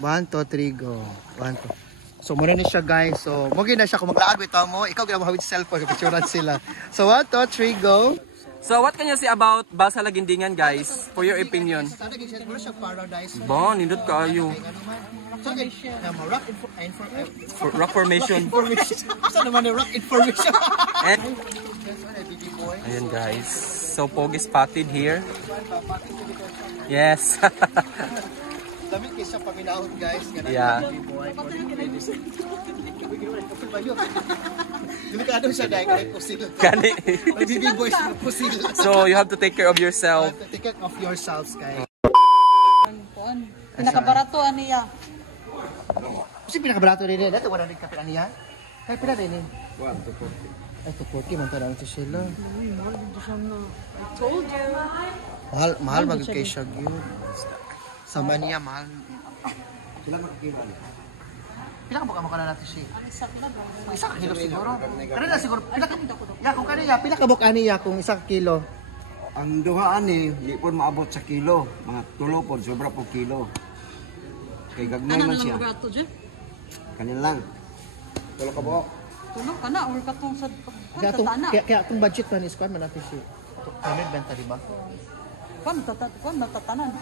1, 2, 3, go. 1, 2. So, muna ni siya, guys. So, mugin na siya kung maglaag ito mo. Ikaw ginamahawid sa cellphone. Picturean sila. So, 1, 2, 3, go. So, what can you say about Balsa Lagindingan, guys? For your opinion. Bon, nindot kayo. Rock formation. Saan naman yung rock information? Ayan, guys. So, Pogi spotted here. Yes. Damit kayo sa paminahon, guys. Yeah. Delikado siya dahil kahit pusil. Kani. Nagbibiboy sa pusil. So, you have to take care of yourself. Take care of yourselves, guys. Pinakabarato niya. Kasi pinakabarato rin. Dito, wala rin kapit niya. Kaya pila rin. 1, 240. Ay, 240. Manta lang ito sila. I told you. Mahal mag-kay siya yun. Sa Mania, mahal. Sila magkikihan. Pila ka baka na natin siya? Isang kilo siguro. Kanina siguro. Kung kanina, pila ka baka niya kung 1 kilo? Ang duhaan di po maabot sa kilo. Mga tulo po, sobra po kilo. Kay gagnay man siya. Kanin lang. Tulo ka po. Tulo ka na, or katong sa tana. Kaya itong budget man is kwan man natin siya. 100 di ba? Kwan natatanan.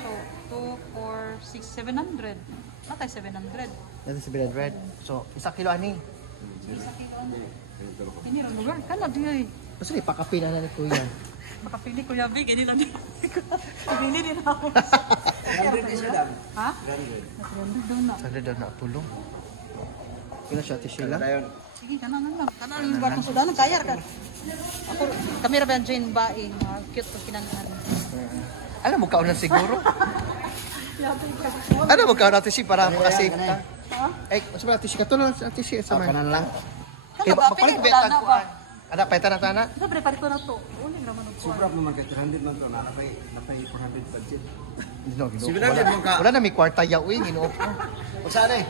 So, 2, 4, 6, 700. Natay 700. Natay 700. So, 1 kilo ani? 1 kilo ano? Ini rin lugar. Kana di. Kasi ipakapi na ni Kuya. Makapili Kuya Big. Hindi lang din. Ibili din ako. 100 isa lang. Ha? 100 doon na. 100 daw na pulong. Kina siya ati sila? Sige, kanan lang. Kanan yung bar ng sudanan. Kayar ka. Ako, kami ra ba yung Jane Baing. Cute ko kinanaan. Alam mo kaunan siguro? Alam mo kaunan natin siya para makasave ka? Eh, mas natin siya. Katulong natin siya sa man. Kanan lang. Mapalit betag ko. Ada peta na tana? Sobre palit ko na to. Uli naman ang Sobra naman kay 300 man to. Napay 400 budget. Wala na may kwarta yaw eh. Ginoo ko. O saan eh?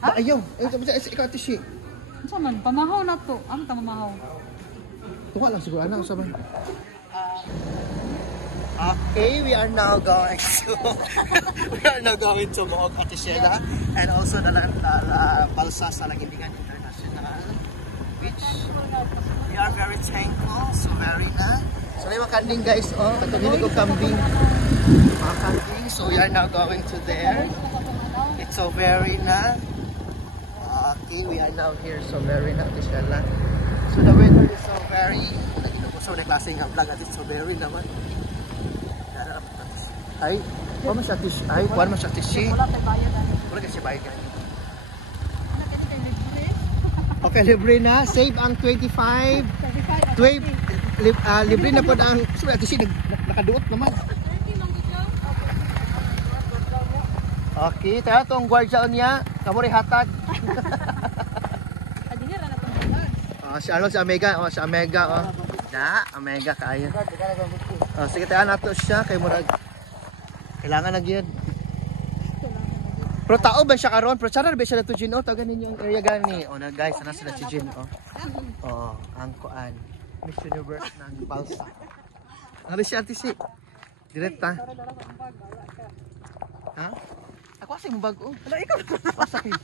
Ayaw. Ikaw ati siya. Ano man? Pamahaw na to. Ano ta mamahaw? Tuwa lang siguro. Ano sa man? Okay, we are now going to Moog Atisela and also the Balsa sa Lagindingan International Beach. We are very thankful, so very na. So may mga kanding guys, katulad ko kambing. Mga kanding, so we are now going to there. It's so very na. Okay, we are now here, so very na Atisela. So the weather is so very, so na klase nga vlog at it's so very naman. Ay, kuha mo siya tishi. Ay, kuha mo siya tishi. Wala tayo bayad. Wala kasi bayad ka. Wala ka kay libre. Okay, libre na. Save ang 25. 12. Libre na po ang... Sabi, tishi, nakaduot naman. Okay, tayo itong guardian niya. Kamuri hatag. Adinira na itong Si Arnold, si Omega. Si Omega. Omega kaya. Sige, tayo nato siya. Kay Murag. Kailangan na gyud. Pero tao ba siya karon? Pero sana ba siya na to Jin? Tawagan ninyo ang area gani. Na guys, sana sila si Jin. Ang kuan. Miss Universe ng Balsa. Ano siya ati si? Direkta. Ha? Ako kasi mo bago. Wala ikaw. Pasakit.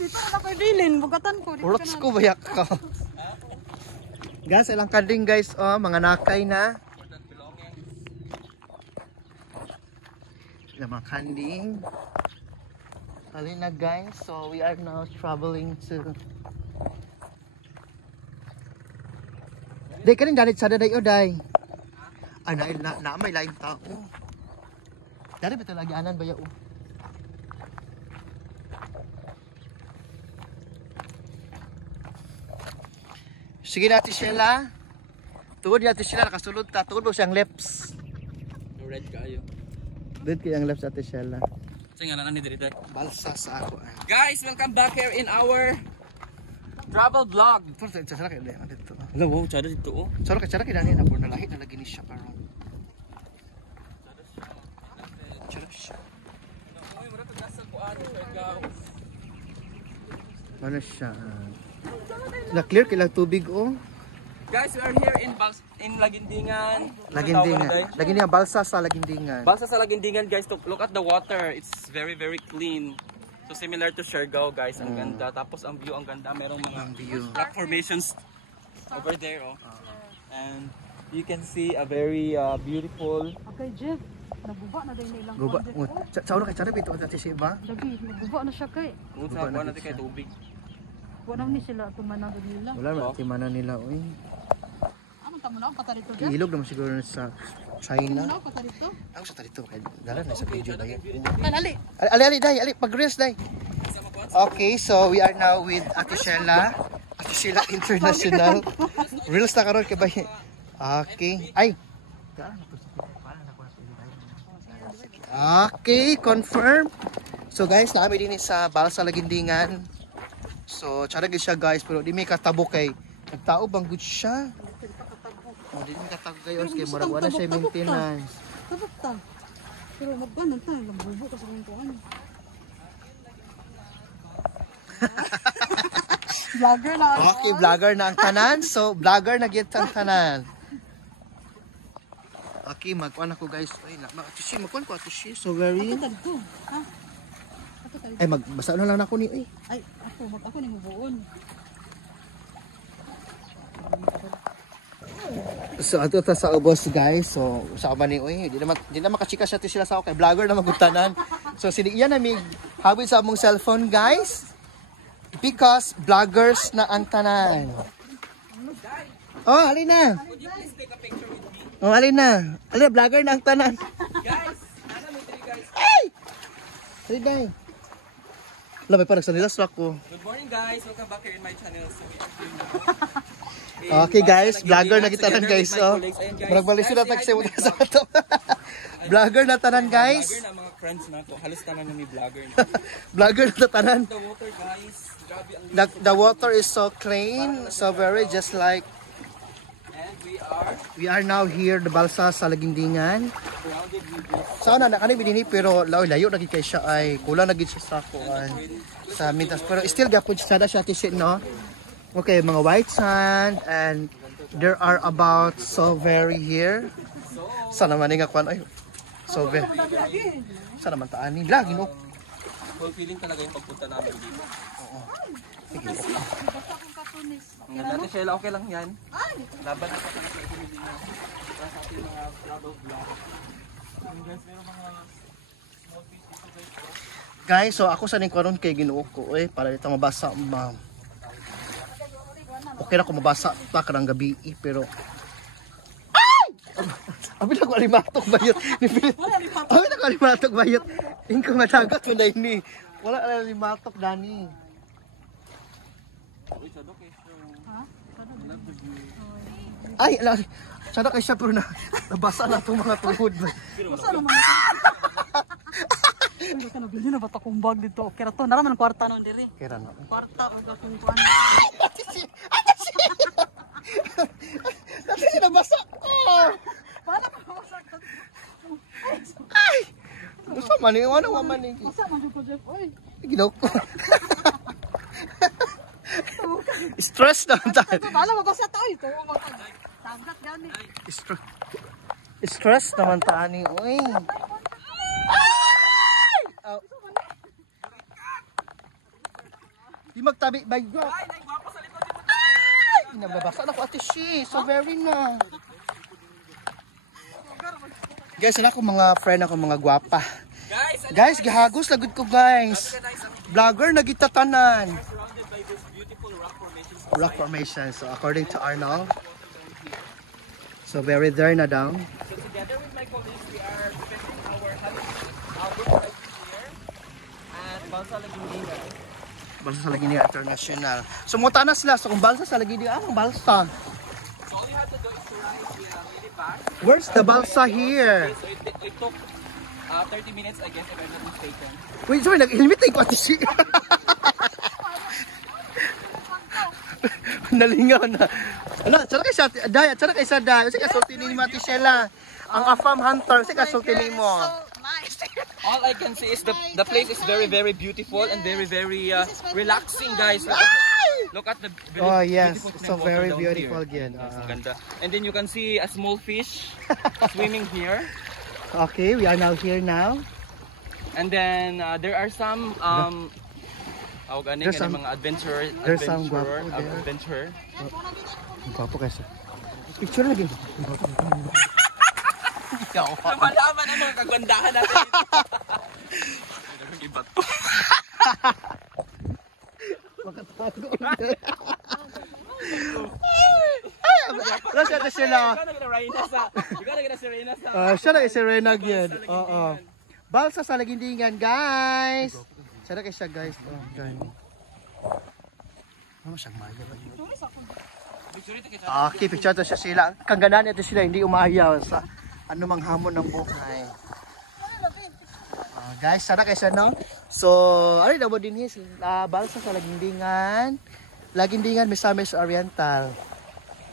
Dito na ko dilin, bugatan ko. Uroks ko bayak ka. Guys, ilang kanding guys, mga nakay na. Mga kanding. Halina guys, so we are now traveling to... Day ka rin dalit sa daday o day? Na may laing tao. Dari ba ito lagi anan ba yao? Sige natin sila. Tugod natin sila, nakasulod ta. Tugod mo siyang lips. Red kayo. Red kayang lips natin sila. Sige nga ni diri. Balsa sa ako. Guys, welcome back here in our travel vlog. Tsara kayo dito. Hello, wow, tsada dito oh. Tsara kayo dito na po na lahit na lagi ni siya karon. Tsara siya. Ano siya? Na-clear kailang tubig oh. Guys, we are here in Lagindingan. Lagindingan, balsa sa Lagindingan. Balsa sa Lagindingan, guys. Look at the water. It's very clean. So similar to Siargao, guys. Ang ganda. Tapos ang view, ang ganda. Merong mga rock formations over there, oh. And you can see a very beautiful. Okay, Jeff. Naguba na din ilang Guba. Sa una kay Charip ito kasi si ba? Lagi, naguba na siya kay. Kung sa buwan natin kay tubig. Wala ni sila tumanag nila. Wala na timana nila oy. Anong tamo na patarito Jeff? Ilog naman siguro sa China. Ano patarito? Ako sa tarito kay dala na sa video na yan. Kanali. Ali dai, pag-reels dai. Okay, so we are now with Ate Sheila. Ate Sheila International. Reels na karon kay ba? Okay. Ay. Okay, confirm. So guys, naami din sa Balsa Lagindingan. So, tsara siya guys, pero di may katabo kay nagtao bang good siya. Oh, di may katabo guys, kay murag wala siya maintenance. Tabok ta. Pero magbanan ta, lambubo ka sa kuan. Vlogger na. Okay, vlogger na ang tanan. So, vlogger na gyud ang tanan. Okay, magkuan ako guys. Ay, atushi, magkuan ko atushi. So very... Ato ha? Ato talito. Ay, magbasa na lang ako ni... Ay, ako ni mubuon. So, ato ta sa ubos guys. So, sa ba ni... Uy, di na makachika siya sila sa ako. Kay vlogger na magutanan. So, siniiyan na may habit sa among cellphone guys. Because vloggers na ang tanan. Oh, alin na. Oh, alin na. Alin, vlogger na ang tanan. Guys, nasa mo guys. Ay! Alin na. Wala, may parang sanilas ako. Good morning guys, welcome back here in my channel. So, okay guys, vlogger na kita guys. Oh. Magbalik sila tagsi mo sa ato. Vlogger na tanan guys. Vlogger na mga friends na to. Halos tanan ni vlogger na. Vlogger na tanan. The water guys. Grabe ang The water is so clean, so very just like. We are now here the Balsa sa Lagindingan. Sana na kanay binini pero layo na gid kay siya ay kulang na gid siya sa kuan sa mintas pero still gapon siya siya tisit no. Okay, mga white sand and there are about so very here. Sana man nga kuan ay so very. Sana man taani lagi no. fulfilling talaga yung pagpunta namin dito. Oo. Ang dati Sheila, okay lang yan. Laban na sa ating mga travel vlog. Guys, meron mga small fish dito guys. Guys, so ako sa karon kay Ginoo ko para dito mabasa ma'am. Okay na ko mabasa pa karang gabi pero abi na ko alimatok bayot. Abi na ko alimatok bayot. Ingko matagat mo na ini. Wala na alimatok dani. Ay, ala. Sana kay siya pero nabasa na itong mga tuhod. Basa naman ito. Hindi ka nabili na ba't akong bag dito? Kaya to, naraman ang kwarta nun diri. Kira na. Kwarta o kakong kuwan. Dati siya nabasa. Paano ka masak? Ay! Gusto man yung ano man yung... Masa man ko Jeff, oy. Ginaw ko. Stress na tayo. Paano magbasa tayo? Ito mo tagat gani. Stress naman taani. Uy. Oh. Di magtabi by God. Ay, nagwapo sa likod dito. Nababasa na ko ate she. So very na. Guys, wala ko mga friend ako mga gwapa. Guys, gihagos lagod ko guys. Vlogger na gitatanan. Surrounded by those beautiful rock formations. Rock formation. So according to Arnold. So very there na down. So together with my colleagues, we are spending our holiday here at Balsa Lagindingan. Balsa sa Lagindingan International. So muta na sila. So kung balsa sa Lagindingan, anong balsa? So all you have to do is to ride the mini bus. Where's the balsa here? So it took 30 minutes, I guess, if I'm not mistaken. Wait, sorry, nag-helmet ko ate she. Nalingaw na. Ano, tsara kay sa Day, tsara kay sa Day. Sige, sulti ni Ate Sheila. Ang afam hunter, sige, sulti ni mo. All I can say is the place is very beautiful and very relaxing, guys. Ay! Look at the Oh yes, beautiful so clean very water down beautiful here. again. Yes, ang ganda. And then you can see a small fish swimming here. Okay, we are now here now. And then there are some There's some- mga adventurer. there's some guwapo there. Adventurer. Ang gwapo kasi. Picture lagi. Malaman ang mga kagandahan natin dito. Iba to. Makatago. Nasa sila. Siya na si Reyna yun. Oo. Balsa sa Lagindingan, guys. Siya na kay siya, guys. Oh, gani. Ano siyang maya ba yun? Okay, picture to siya sila. Kagandaan ito sila, hindi umayaw sa anumang hamon ng buhay. Guys, sana kayo siya, no? So, ano na mo din his? Balsa sa Lagindingan. Lagindingan, Misamis Oriental.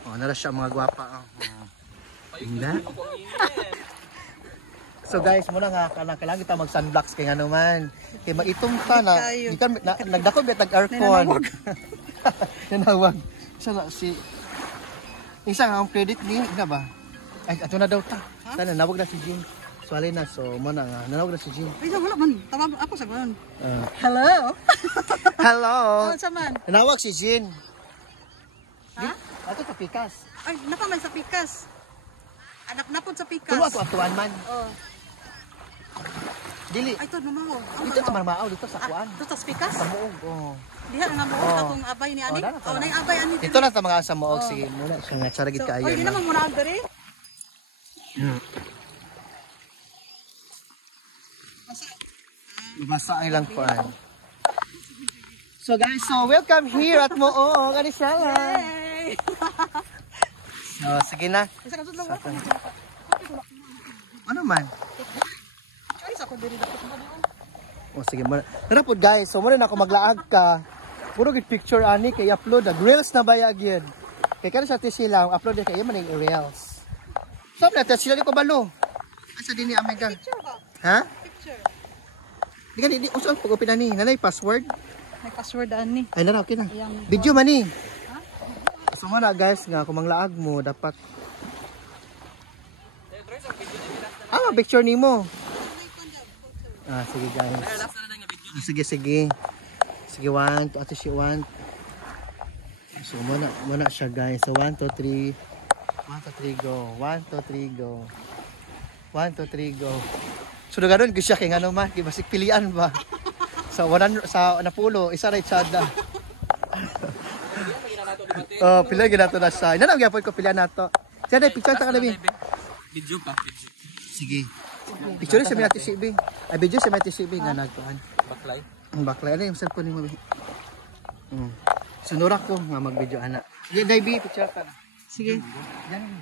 Oh, nara siya mga gwapa. Hindi. So guys, muna nga kailangan kita mag-sunblocks kay ano man. Kay maitong ka na, di ka nagdako bet nag-aircon. Nanawag. Sana si isa nga ang credit ni, ina ba? Ay, ato na daw ta. Sana nawag na si Jean. So alin na, so muna nga nanawag na si Jean. Ay, wala man. Tawag ako sa gano'n. Hello? Hello. Oh, saman. Nanawag si Jean. Ha? Ato sa Pikas. Ay, nakamay sa pikas. Anak na po sa pikas. Tuwa to atuan man. Oh. Dili. Ay, to naman ko. Dito sa Marmao, dito sa Kuan. Ito sa pikas? Sa Muog. Oh. Diha nga mo katong abay ni ani. dala, Oh, nay abay ani. Ito lang ta mga sa Muog, sige muna. So nga tsara gid So, kaayo. oy, di naman muna ang diri. Basa ay lang Kuan. So guys, so welcome here at Muog, Anisala. Hey. So sige na. Isa ka tudlo. Ano man? Ay, sa ko diri dapat ba diyon? O sige muna. Tara po guys, so muna na ako maglaag ka. Puro gid picture ani kay upload the reels na bayag yun. Kay kana sa sila upload kay man yung reels. So na sila di ko balo. Asa dinhi amiga? Picture ba? Ha? Picture. Di ka di usan pag open ani. Nanay password. May password ani. Ay nara okay na. Ayan. Video man ni. So muna guys nga kung manglaag mo dapat picture nimo. Sige guys. Sige. Sige, 1, 2, ate si 1. So, muna siya guys. So, 1, 2, 3. 1, 2, 3, go. 1, 2, 3, go. 1, 2, 3, go. So, nagaroon ko siya kay ano man. Kaya basik pilian ba? Sa napulo, isa na itsada. Pilihan ginato na siya. Inanam gyapon ko pilihan nato. Siya na, picture ta ka nabi. Video pa. Sige. Picture sa mga TCB. Ay, video sa mga TCB nga nagkuhan. Baklay. Ang baklay. Ano yung cellphone mo? Sunurak ko nga mag-video anak. Yan, Daibi, picture ka. Sige. Yan.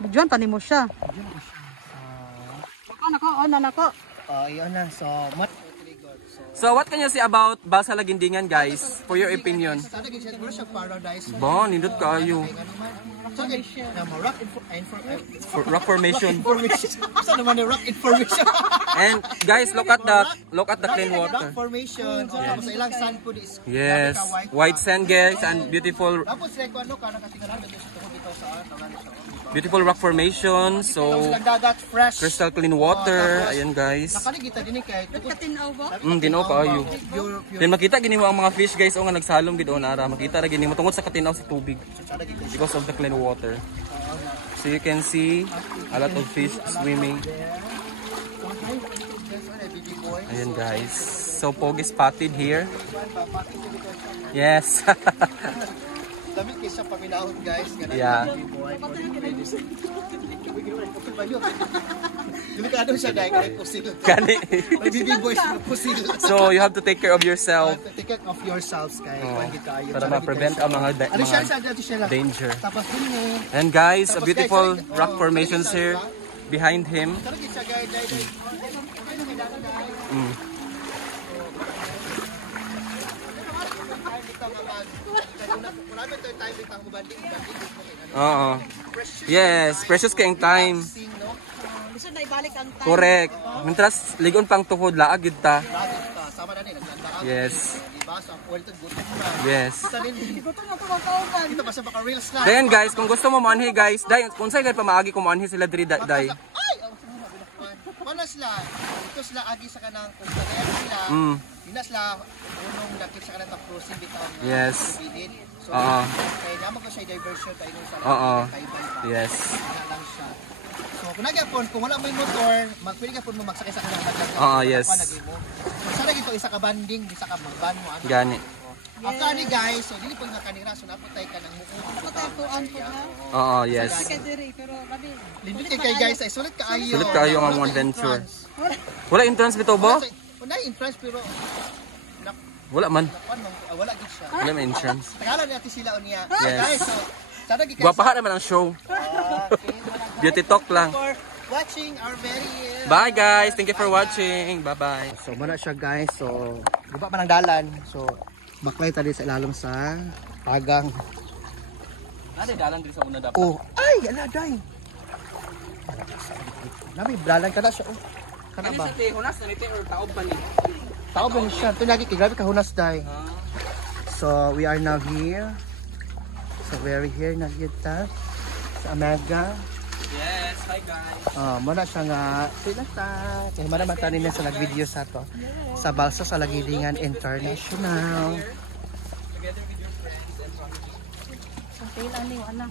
Bidyoan pa nimo siya. Video ko siya. Nako, nako. Yun na. So, So what can you say about Balsa Lagindingan, guys? For your opinion. sana gid siya siguro siya paradise. Bon, nindot kaayo. So, Rock formation. Saan naman yung rock information? And guys, look at the clean water. Rock formation. So, sa ilang sand po is Yes, white sand guys and beautiful tapos like ano ka nakatingalan dito sa tungkol dito sa beautiful rock formation. So silang dagat fresh. crystal clean water. Ayan guys. Nakaligita din kay Katinaw ba? Dino kaayo. pure Then makita gini mo ang mga fish guys o nga nagsalom gid on ara. Makita ra gini mo tungod sa katinaw sa tubig because of the clean water. So you can see a lot of fish swimming. Ayan guys. So Pog is spotted here. Yes. Damit kay sa paminahon guys. Yeah. Delikado siya dahil kay pusil. Kani. Baby boys na pusil. So you have to take care of yourself Take care of yourselves guys. para ma-prevent ang mga Ano siya sa dito siya lang. danger. Tapos din ni And guys, a beautiful rock formations here behind him. Tarigit siya guys. Oo. Yes, precious kayong time. Gusto na ibalik ang time. Correct. Mintras ligon pang tuhod laag gid ta. Sama na ni naglandaan. Yes. diba? So, ang oil to gutom na. Yes. Sa nili. Igutom na ito magkauban. Dito ba sa baka reels na? Dayan guys, kung gusto mo manhi guys, dayan kung sa'yo pa maagi kumanhi sila diri day. Ay! Wala sila. Ito sila agi sa kanang kung kaya sila. Hindi sila unong nakit sa kanang taprusin bitaw na. Yes. Bidin. So, Oo. kaya naman ko siya diversion pa inong sa Oo. kaibay pa. Yes. Wala lang siya. So, kung nagyapon, kung wala mo yung motor, pwede ka po mo magsakay sa kanang bagay. Oo, yes. So, sana gito isa ka banding, isa ka magban mo. Ano? Gani. After ni guys, so dili po nga kanira, so naputay ka ng muko. Patay po ang po na. Oo, yes. Kaya diri, pero labi. Limbit kay guys, ay sulit ka ayo. Sulit kaayo nga mga adventure. Wala entrance bito ba? Wala entrance pero Wala man. wala gid siya. Wala man entrance. Tagalan natin sila unya. Yes. Guys, so sana gid Gwapaha naman ang show. Beauty talk lang. for watching our very Bye guys. Thank you for watching. Bye-bye. So muna siya guys. So di ba pa ng dalan. So baklay tadi sa ilalom sa tagang. Ano dalan diri sa una dapat? Oh, ay ala day. Nabi dalan kada siya. Oh. Kana ba? Sa hunas na nite or taob ba ni? Tao ba siya? Ito lagi kay grabe ka hunas day. So we are now here. So very here na kita sa Omega. Yes, hi guys. Muna siya nga sila ta. Kaya maraman tanin na sa nag-video sa to. Sa Balsa sa Lagilingan International. Together with your friends and family. Ang kailan ni anak.